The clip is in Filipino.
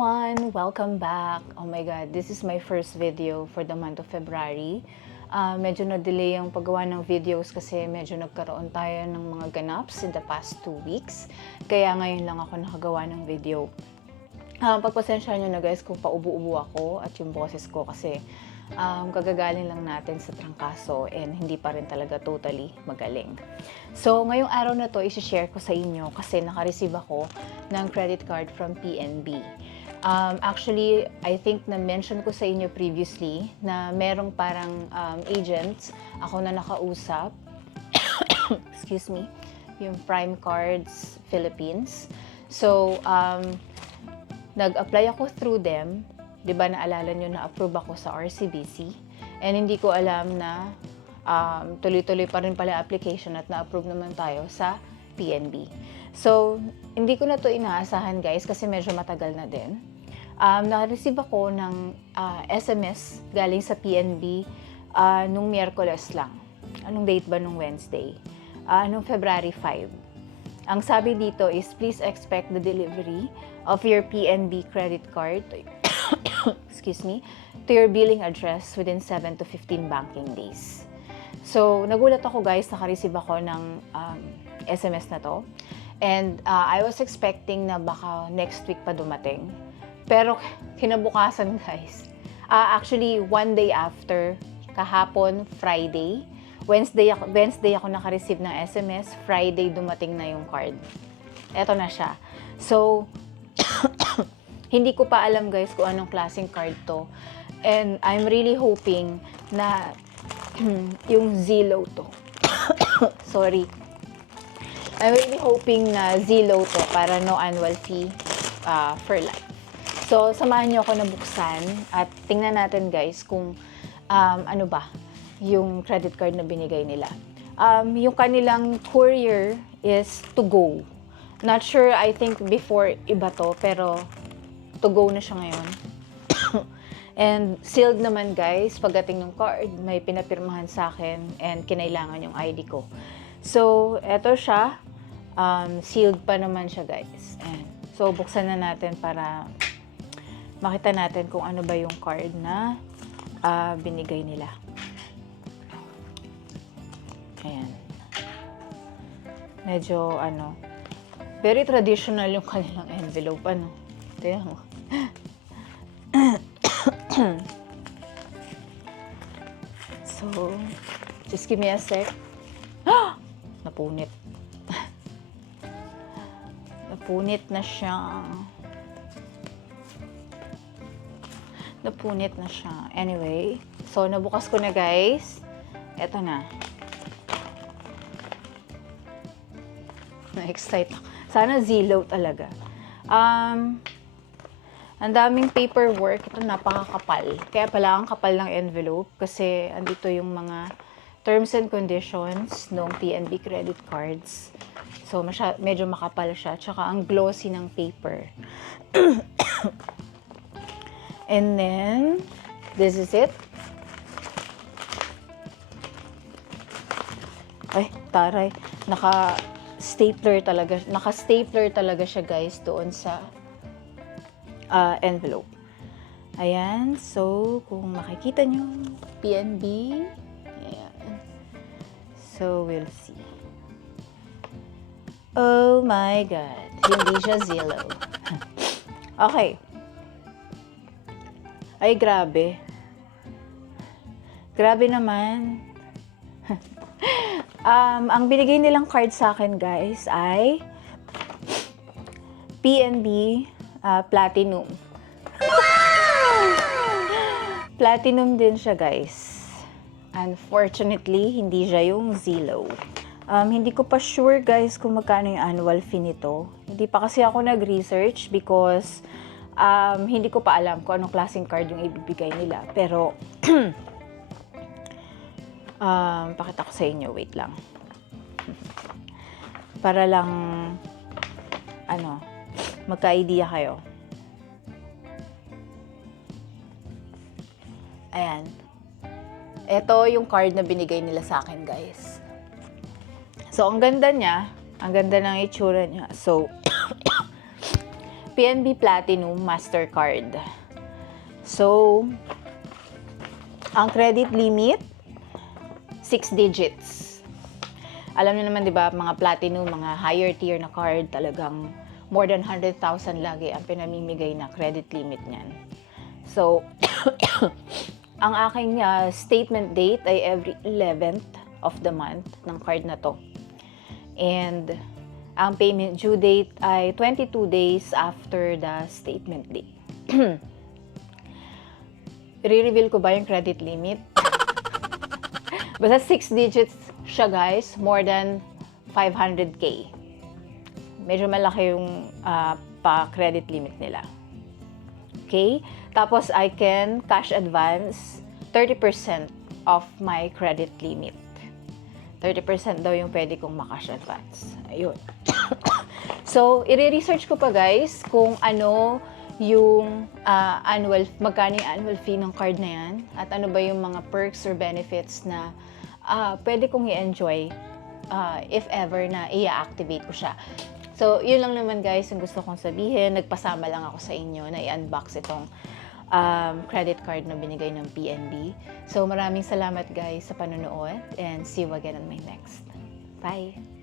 everyone! Welcome back! Oh my God, this is my first video for the month of February. Medyo na-delay ang paggawa ng videos kasi medyo nagkaroon tayo ng mga ganaps in the past 2 weeks. Kaya ngayon lang ako nakagawa ng video. Pagpasensya nyo na guys kung paubo-ubo ako at yung boses ko kasi kagagaling lang natin sa trangkaso and hindi pa rin talaga totally magaling. So, ngayong araw na to, isi-share ko sa inyo kasi naka-receive ako ng credit card from PNB. Actually, I think na-mention ko sa inyo previously na merong parang agents ako na nakausap. Excuse me. Yung Prime Cards Philippines. So, nag-apply ako through them. 'Di ba naalala nyo na approve ako sa RCBC and hindi ko alam na tuloy-tuloy pa rin pala application at na-approve naman tayo sa PNB. So, hindi ko na to inaasahan guys kasi medyo matagal na din. Na-receive ako ng SMS galing sa PNB nung Miyerkules lang. Anong date ba nung Wednesday? Nung February 5. Ang sabi dito is, please expect the delivery of your PNB credit card excuse me, to your billing address within 7 to 15 banking days. So, nagulat ako guys, naka-receive ako ng SMS na to. And I was expecting na baka next week pa dumating. Pero kinabukasan guys, actually one day after, kahapon, Friday, Wednesday ako naka-receive ng SMS, Friday dumating na yung card. Eto na siya. So, hindi ko pa alam guys kung anong klaseng card to. And I'm really hoping na yung Zelo to. Sorry. I'm really hoping na Zelo to para no annual fee for life. So, samahan niyo ako na buksan at tingnan natin guys kung ano ba yung credit card na binigay nila. Yung kanilang courier is to go. Not sure, I think before iba to, pero to go na siya ngayon. And sealed naman guys, pagdating ng card, may pinapirmahan sa akin and kinailangan yung ID ko. So, eto siya. Sealed pa naman siya guys. And, so, buksan na natin para makita natin kung ano ba yung card na binigay nila. Ayan. Medyo very traditional yung kanilang envelope. Tingnan mo. So, just give me a sec. Napunit. Napunit na siya. Napunit na siya. Anyway, so nabukas ko na guys. Eto na. Na-excite ako. Sana Zelo talaga. Ang daming paperwork. Ito napakakapal. Kaya pala ang kapal ng envelope kasi andito yung mga terms and conditions ng PNB credit cards. So, medyo makapal siya. Tsaka ang glossy ng paper. And then, this is it. Ay, taray. Naka-stapler talaga siya guys doon sa envelope. Ayan. So, kung makikita nyo, PNB. Ayan. So, we'll see. Oh my God. Hindi siya Zelo. Okay. Ay, grabe. Grabe naman. Ang binigay nilang card sa akin, guys, ay PNB Platinum. Platinum din siya, guys. Unfortunately, hindi siya yung Zelo. Hindi ko pa sure, guys, kung magkano yung annual fee nito. Hindi pa kasi ako nag-research because hindi ko pa alam kung anong klaseng card yung ibibigay nila. Pero, pakita ko sa inyo. Wait lang. Para lang, magka-idea kayo. Ayan. Ito yung card na binigay nila sa akin, guys. So, ang ganda niya. Ang ganda ng itsura niya. So, PNB Platinum Mastercard. So, ang credit limit, 6 digits. Alam niyo naman, di ba, mga platinum, mga higher tier na card, talagang more than 100,000 lagi ang pinamimigay na credit limit niyan. So, ang aking statement date ay every 11th of the month ng card na to. And ang payment due date ay 22 days after the statement date. I-reveal ko ba yung credit limit? Basta 6 digits siya, guys, more than 500k. Medyo malaki yung pa-credit limit nila. Okay? Tapos, I can cash advance 30% of my credit limit. 30% daw yung pwede kong makash advance. Ayun. So, i-research ko pa, guys, kung ano yung magkano yung annual fee ng card na yan, at ano ba yung mga perks or benefits na pwede kong i-enjoy if ever na i-activate ko siya. So, yun lang naman, guys, yung gusto kong sabihin. Nagpasama lang ako sa inyo na i-unbox itong credit card na binigay ng PNB. So, maraming salamat, guys, sa panonood, and see you again on my next. Bye!